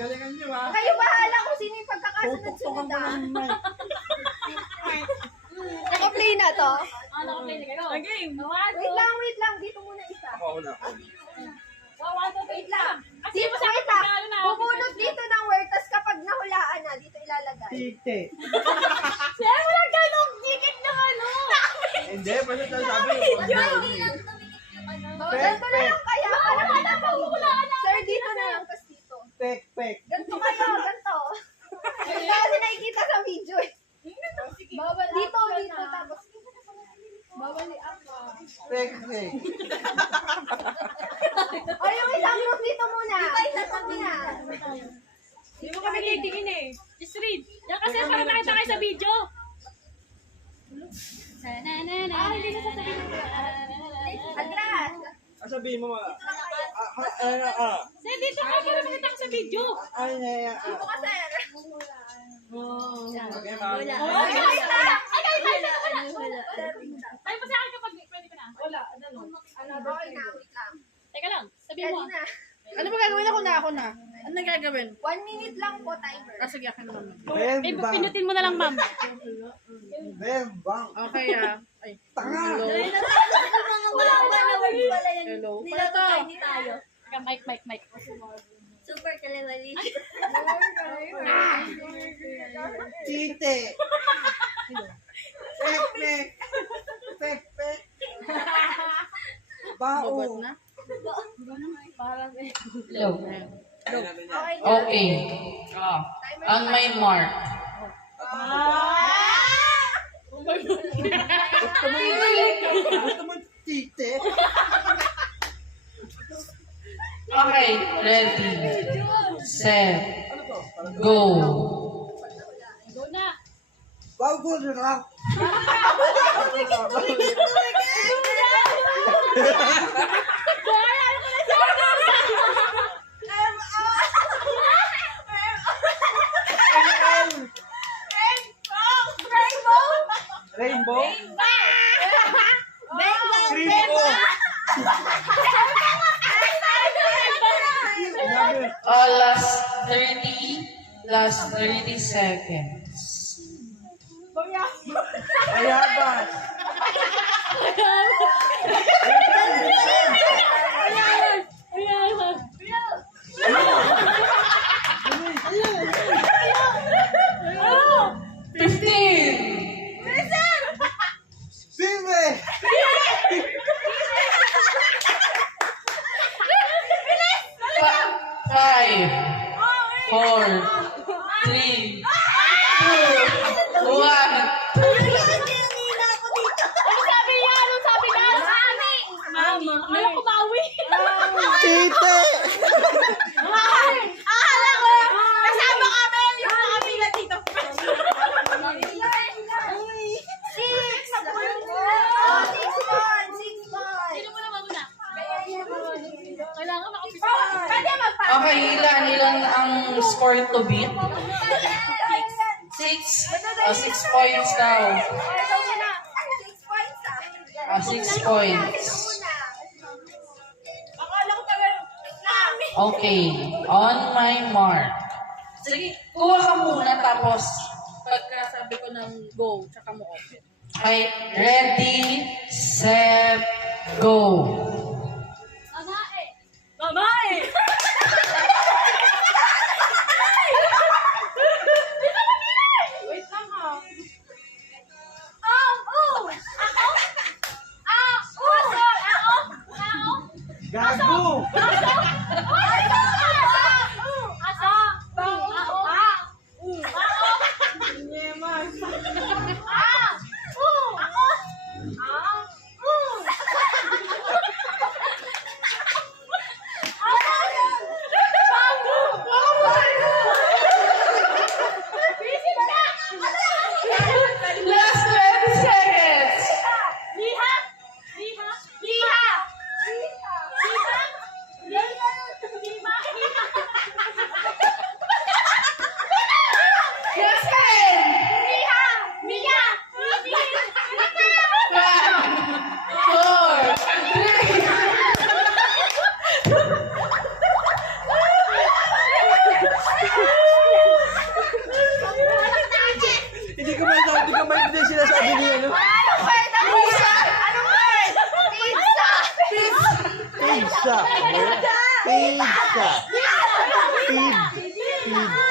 Galingan nyo ha. Kayo bahala kung sino yung pagkakasunod-sunod Naka-play na to? Naka-play na kayo. Game. Wait lang. Dito muna isa. Ako na. Wait lang. Kasi mo sa Wait lang. Bubunot dito ng word, tas kapag nahulaan na, dito ilalagay. Tite. Siya mo lang ganong ticket na ano. Hindi, basta sabi. Ganito na lang kaya. Sir, dito na lang, tas dito. Pek. Ganito kayo, ganito. Kasi nakikita sa video. Bawal dito, tapos bawal i-up. Pek. O yung isang group dito muna. Hindi mo kami titingin eh. Just read. Yan kasi para nakita kayo sa video. Hindi na sasabihin ko. Atras. Sabihin mo mga. Sir, dito ka para makita ka sa video. Dito ka, sir. Okay, ma'am. Tayo pa sa akin kapag pwede ka na. Wala. Okay na, wait lang. Teka lang, sabihin mo. Ready na. Ano ba gagawin? Ako na. Ano gagawin? 1 minute lang po timer. Sige, akin naman. Eh, pinutin mo na lang, ma'am. Bang. Okay Ay. Tanga. Wala naman pala yan. Hello. Nilalagay tayo. Teka, mic. Super kalawali. Tite. Pek. Babot Bao. na. Hello. Okay. Okay. On my mark. Gusto mo tite? Okay. Ready. Set. Go. Go na. Bago na lang. Rainbow? Rainbow. Last 30 seconds. Ayabas. Sine! 5, 4, 3, 2, 1. Ano sabi niya? Ano sabi niya? Mami. Akala ko bawi. Tite! Akala ko, kasama kami yung mga amiga dito. 6 points. Sino mo naman muna? Kailangan makapisa. Pwede magpa- Okay, ilan ang score to beat? 6. 6 points daw. 6 points 6 points. Akala ko talaga Okay, on my mark. Sige, kuha ka muna tapos Pagkasabi ko ng go, tsaka mo open. okay, ready, set, go. Babae. Wait lang ha. Gago! Last 20 seconds. Liha. Liha. Liha. Liha. Liha. Liha. Pizza. Pizza. Pizza.